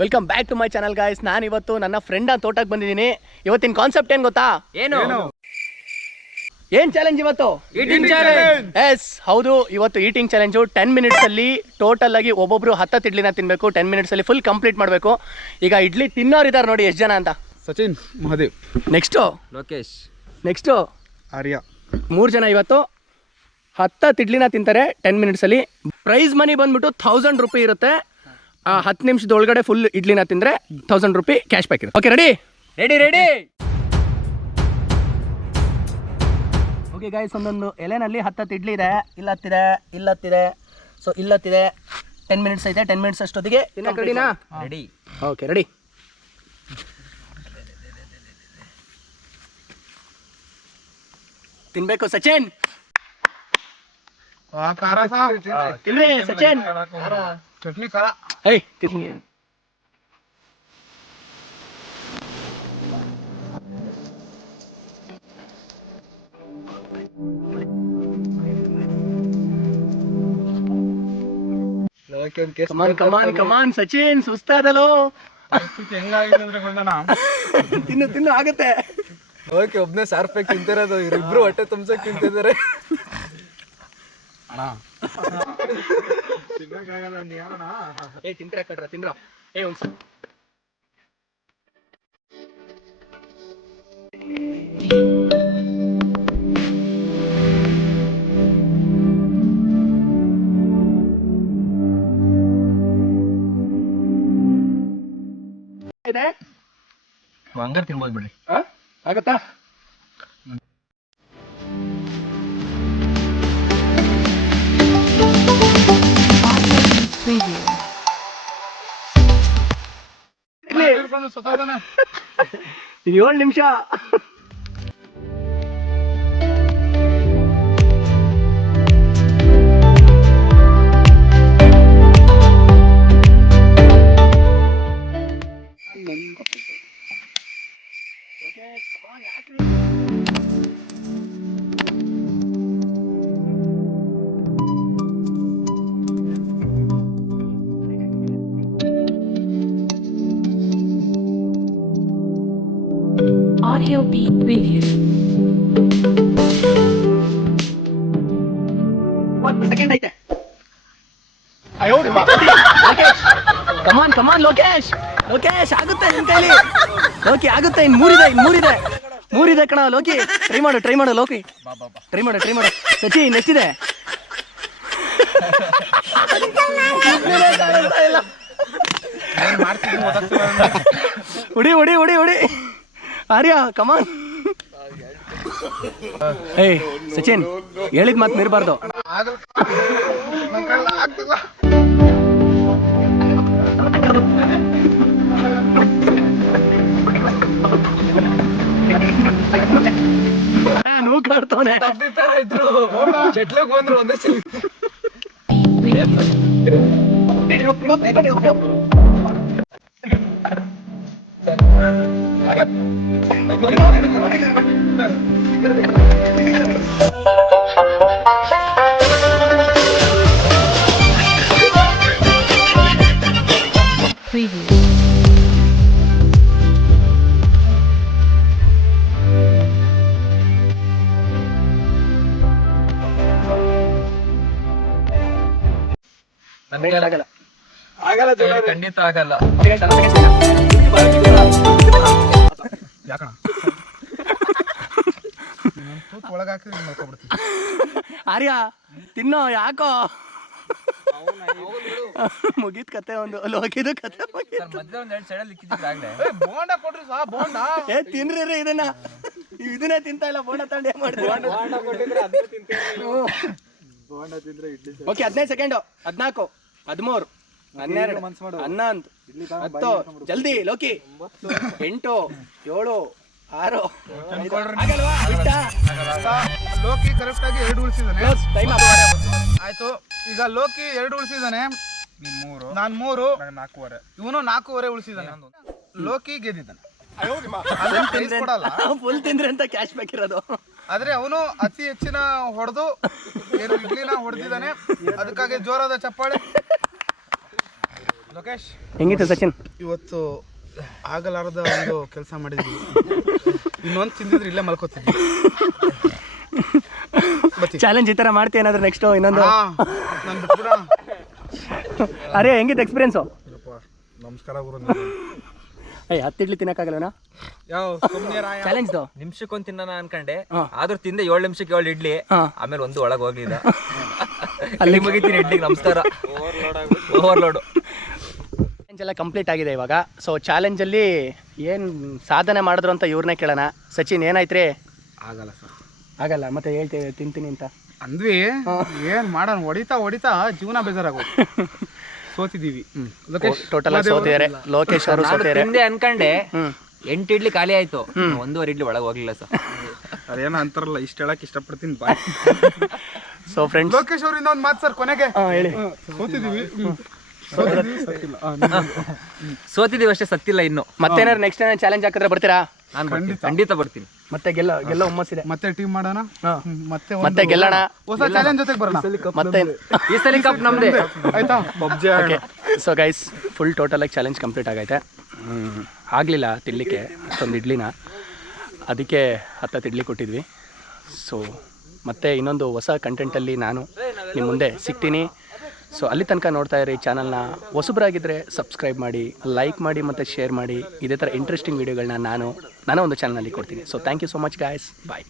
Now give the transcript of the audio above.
Welcome back to my channel guys ನಾನು ಇವತ್ತು ನನ್ನ ಫ್ರೆಂಡ್ ತೋಟಕ್ಕೆ ಬಂದಿದ್ದೀನಿ. ಇವತ್ತಿನ ಕಾನ್ಸೆಪ್ಟ್ ಏನ್ ಗೊತ್ತಾ? ಏನು? ಏನ್? ಚಾಲೆಂಜ್ ಇವತ್ತು? Eating challenge. ಎಸ್ ಹೌದು. ಇವತ್ತು ಈಟಿಂಗ್ ಚಾಲೆಂಜು ಟೆನ್ ಮಿನಿಟ್ಸ್ ಅಲ್ಲಿ ಟೋಟಲ್ ಆಗಿ ಒಬ್ಬೊಬ್ರು ಹತ್ತತ್ತು ಇಡ್ಲಿನ ತಿನ್ಬೇಕು ಟೆನ್ ಮಿನಿಟ್ಸ್ ಅಲ್ಲಿ ಫುಲ್ ಕಂಪ್ಲೀಟ್ ಮಾಡಬೇಕು. ಈಗ ಇಡ್ಲಿ ತಿನ್ನೋರು ಇದಾರೆ ನೋಡಿ ಎಷ್ಟು ಜನ ಅಂತ. ಸಚಿನ್ ಮಹದೇವ್. ನೆಕ್ಸ್ಟು ಲೋಕೇಶ್. ನೆಕ್ಸ್ಟು ಆರ್ಯ. ಮೂರು ಜನ ಇವತ್ತು ಹತ್ತ ತಿಡ್ಲಿನ ತಿಂತಾರೆ ಟೆನ್ ಮಿನಿಟ್ಸಲ್ಲಿ ಪ್ರೈಸ್ ಮನಿ ಬಂದ್ಬಿಟ್ಟು ಥೌಸಂಡ್ ರುಪಿ ಇರುತ್ತೆ. ಆ ಹತ್ತು ನಿಮಿಷದ ಒಳಗಡೆ ಫುಲ್ ಇಡ್ಲಿನ ತಿಂದರೆ ಥೌಸಂಡ್ ರುಪಿ ಕ್ಯಾಶ್ ಬ್ಯಾಕ್ ಇದೆ okay ready ready ready okay guys ಒಂದೊಂದು ಎಲೆನಲ್ಲಿ ಹತ್ತತ್ತು ಇಡ್ಲಿ ಇದೆ. ಇಲ್ಲತ್ತಿದೆ ಇಲ್ಲತ್ತಿದೆ. ಸೊ ಇಲ್ಲತ್ತಿದೆ. ಟೆನ್ ಮಿನಿಟ್ಸ್ ಐತೆ ಟೆನ್ ಮಿನಿಟ್ಸ್ ಅಷ್ಟೊತ್ತಿಗೆ ರೆಡಿನಾ ರೆಡಿ ಓಕೆ ರೆಡಿ ತಿನ್ಬೇಕು ಸಚಿನ್? ತಿನ್ನಿ ಸಚಿನ್. ಚಟ್ನಿ ಖಾರ ಏಯ್ ತಿನ್ನಿ come on come on come on Sachin ಸುಸ್ತಾದಲೋ ಹೆಂಗಾಗಿದೆ ಅಂದ್ರೆ ಗೊತ್ತನಾ? ತಿನ್ನು ತಿನ್ನು ಆಗತ್ತೆ ಓಕೆ ಒಬ್ನೇ ಸಾರ್ಪೆಕ್ ತಿಂತಿರೋದು ಇವ್ರಿಬ್ರು ಹೊಟ್ಟೆ ತುಂಬಸಕ್ ತಿಂತಿದ್ದಾರೆ ಏ ತಿಂತ್ರ ಕಡ್ರ ತಿಂದ್ರ ಏ ಒಂದ್ಸ ಇದೆ? ಹಂಗಾರೆ ತಿನ್ಬೋದು ಬಿಡಿ ಆ? ಆಗತ್ತಾ ಇದು ಏಳು ನಿಮಿಷ Audio Beat Review. ಸೆಕೆಂಡ್ ಐತೆ come on come on Lokesh Lokesh ಆಗುತ್ತೆ ನಿನ್ ಕೈಲಿ. ಲೋಕಿ ಆಗುತ್ತೆ ಇನ್ ಮೂರಿದೆ ಇನ್ ಮೂರಿದೆ. ಮೂರಿದೆ ಕಣ ಲೋಕಿ. ಟ್ರೈ ಮಾಡು ಟ್ರೈ ಮಾಡು ಲೋಕಿ. ಟ್ರೈ ಮಾಡು ಟ್ರೈ ಮಾಡು. ಸಚಿನ್ ಎಷ್ಟಿದೆ ಹುಡಿ ಹುಡಿ ಹುಡಿ ಹುಡಿ. ಆರ್ಯ ಕಮಾನ್ ಏಯ್ ಸಚಿನ್ ಹೇಳಿದ ಮಾತು ಮೀರ್ಬಾರ್ದು. ನೂ ಬಂದ್ರು ಒಂದೇ ಸಲ Preview. ಆಗಲ್ಲ ಆಗಲ್ಲ ಖಂಡಿತ ಆಗಲ್ಲ ಯಾಕಣ? ಒಳಗೆ ಹಾಕಿದ್ರೆ ಮಾಡ್ಕೊಬಿಡ್ತೀನಿ ಆರ್ಯ ತಿನ್ನೋ ಯಾಕೋ? ಮುಗೀತ್ ಕತೆ ಒಂದು ಲೋಕಿದು ಕತೆ ಮುಗೀತು. ಮಧ್ಯ ಒಂದ್ ಎರಡು ಸೈಡಲ್ಲಿ ಇಕ್ಕಿದ್ರೆ ಆಗ್ಲೇ. ಬೋಂಡ ಕೊಡ್ರಿ ಸಾ ಬೋಂಡ. ಏ ತಿನ್ರಿ ರೀ ಇದನ್ನ. ತಿಂತ ಇದನ್ನೇ ತಿಂತಾ ಇಲ್ಲ ಬೋಂಡ ತಂಡ ಏನ್ ಮಾಡ್ತೀವಿ ಓಕೆ ಹದಿನೈದು ಸೆಕೆಂಡು ಹದಿನಾಲ್ಕು ಹದಿಮೂರು. ಹನ್ನೆರಡು. ಹನ್ನೊಂದು ಹತ್ತು. ಜಲ್ದಿ ಲೋಕಿ. ಎಂಟು. ಏಳು. ಆರು. ಆಗಲ್ವಾ? ಲೋಕಿ ಕರೆಕ್ಟ್ ಆಗಿ ಎರಡು ಉಳಿಸಿದಾನೆ. ಆಯ್ತು. ಈಗ ಲೋಕಿ ಎರಡು ಉಳಿಸಿದಾನೆ ಮೂರು. ನಾನ್ ಮೂರು. ನಾಲ್ಕೂವರೆ. ಇವನು ನಾಲ್ಕೂವರೆ ಉಳಿಸಿದಾನೆ ಲೋಕಿ ಗೆದ್ದಿದ್ದಾನೆ. ಫುಲ್ ತಿಂದ್ರೆ ಅಂತ ಕ್ಯಾಶ್ ಬ್ಯಾಕ್ ಇರೋದು. ಆದ್ರೆ ಅವನು ಅತಿ ಹೆಚ್ಚಿನ ಹೊಡೆದು ಏನು ಇಡ್ಲಿನ ಹೊಡೆದಿದ್ದಾನೆ. ಅದಕ್ಕಾಗಿ ಜೋರಾದ ಚಪ್ಪಾಳೆ. ಹೆಂಗಿತ್ತು ಸಚಿನ್? ಇವತ್ತು ಆಗಲಾರದ ಒಂದು ಕೆಲಸ ಮಾಡಿದ್ವಿ. ಇನ್ನೊಂದು ತಿಂದಿದ್ರೆ ಇಲ್ಲೇ ಮಲ್ಕೋತಿದ್ವಿ. ಚಾಲೆಂಜ್ ಈ ಥರ ಮಾಡ್ತೀಯ ಏನಾದ್ರು ನೆಕ್ಸ್ಟ್ ಇನ್ನೊಂದು? ನಾನು ಬಿಟ್ಬಿಡೋಣ ಅರೆ ಹೆಂಗಿತ್ತು ಎಕ್ಸ್ಪೀರಿಯನ್ಸು ನಮಸ್ಕಾರ ಗುರು ಅಯ್ಯ ಹತ್ತು ಇಡ್ಲಿ ತಿನ್ನಕ್ಕಾಗಲ್ಲನಾ ಯಾವ ಸುಮ್ಮನೆ ಚಾಲೆಂಜ್ದು ನಿಮಿಷಕ್ಕೊಂದು ತಿನ್ನೋಣ ಅನ್ಕಂಡೆ. ಹಾ. ಆದ್ರೂ ತಿಂದೆ ಏಳು ನಿಮಿಷಕ್ಕೆ ಏಳು ಇಡ್ಲಿ. ಆಮೇಲೆ ಒಂದು ಒಳಗೆ ಹೋಗ್ಲಿಲ್ಲ ಅಲ್ಲಿ ಮುಗಿತೀನಿ ಇಡ್ಲಿಗೆ ನಮಸ್ಕಾರ. ಓವರ್ಲೋಡ್ ಎಲ್ಲ ಕಂಪ್ಲೀಟ್ ಆಗಿದೆ ಇವಾಗ. ಸೊ ಚಾಲೆಂಜಲ್ಲಿ ಏನು ಸಾಧನೆ ಮಾಡಿದ್ರು ಅಂತ ಇವ್ರನ್ನೇ ಕೇಳೋಣ. ಸಚಿನ್ ಏನಾಯ್ತ್ರಿ? ಆಗಲ್ಲ ಸರ್. ಆಗಲ್ಲ ಮತ್ತೆ ಹೇಳ್ತೀವಿ ತಿಂತೀನಿ ಅಂತ. ಅಂದ್ವಿ ಏನು ಮಾಡೋಣ ಹೊಡಿತಾ ಹೊಡಿತಾ ಜೀವನ ಬೇಜಾರಾಗೋದು ಸೋತಿದ್ದೀವಿ. ಟೋಟಲ್ ಆಗಿ ಸೋತಿದ್ದಾರೆ. ಲೋಕೇಶ್ ಅವರು ಸೋತಿದ್ದಾರೆ. ತಿಂದೆ ಅನ್ಕಂಡೆ ಎಂಟು ಇಡ್ಲಿ ಖಾಲಿ ಆಯ್ತು. ಒಂದೂವರೆ ಇಡ್ಲಿ ಒಳಗೆ ಹೋಗ್ಲಿಲ್ಲ ಸರ್. ಅದೇನೋ ಅಂತಾರಲ್ಲ ಇಷ್ಟ ಹೇಳಕ್ ಇಷ್ಟಪಡ್ತೀನಿ ಬಾಯ್. ಸೊ ಫ್ರೆಂಡ್ ಲೋಕೇಶ್ ಅವರಿಂದ ಒಂದು ಮಾತು ಸರ್ ಕೊನೆಗೆ. ಹೇಳಿ. ಸೋತಿದೀವಿ ಸೋತಿದೀವಿ ಅಷ್ಟೇ ಸತ್ತಿಲ್ಲ ಇನ್ನು. ಮತ್ತೇನಾದ್ರು ನೆಕ್ಸ್ಟ್ ಏನಾದ್ರು ಚಾಲೆಂಜ್ ಹಾಕಿದ್ರೆ ಬರ್ತೀರಾ? ನಾನು ಬರ್ತೀನಿ. ಖಂಡಿತ. ಬರ್ತೀನಿ. ಮತ್ತೆ ಗೆಲ್ಲ ಗೆಲ್ಲ ಹುಮ್ಮಸ್ಸಿದೆ ಮತ್ತೆ ಟೀಮ್ ಮಾಡೋಣ? ಮತ್ತೆ ಮತ್ತೆ ಗೆಲ್ಲೋಣ. ಹೊಸ ಚಾಲೆಂಜ್ ಜೊತೆಗೆ ಬರೋಣ. ಮತ್ತೆ ಈ ಸಲ ಕಪ್ ನಮ್ದೆ. ಆಯ್ತಾ? PUBG okay so guys full ಆಗಿ ಚಾಲೆಂಜ್ ಕಂಪ್ಲೀಟ್ ಆಗೈತೆ. ಆಗಲಿಲ್ಲ ತಿನ್ನಲಿಕ್ಕೆ ಅಷ್ಟೊಂದು ಇಡ್ಲಿನ. ಅದಕ್ಕೆ ಹತ್ತ ತಿಡ್ಲಿ ಕೊಟ್ಟಿದ್ವಿ. ಸೊ ಮತ್ತೆ ಇನ್ನೊಂದು ಹೊಸ ಕಂಟೆಂಟಲ್ಲಿ ನಾನು ನಿಮ್ಮ ಮುಂದೆ ಸಿಗ್ತೀನಿ. ಸೊ ಅಲ್ಲಿ ತನಕ ನೋಡ್ತಾ ಇರಿ ಚಾನಲ್ನ. ಹೊಸಬರಾಗಿದ್ದರೆ ಸಬ್ಸ್ಕ್ರೈಬ್ ಮಾಡಿ ಲೈಕ್ ಮಾಡಿ ಮತ್ತು ಶೇರ್ ಮಾಡಿ. ಇದೇ ಥರ ಇಂಟ್ರೆಸ್ಟಿಂಗ್ ವೀಡಿಯೋಗಳನ್ನ ನಾನು ನನ್ನ ಒಂದು ಚಾನಲಲ್ಲಿ ಕೊಡ್ತೀನಿ. So thank you so much guys bye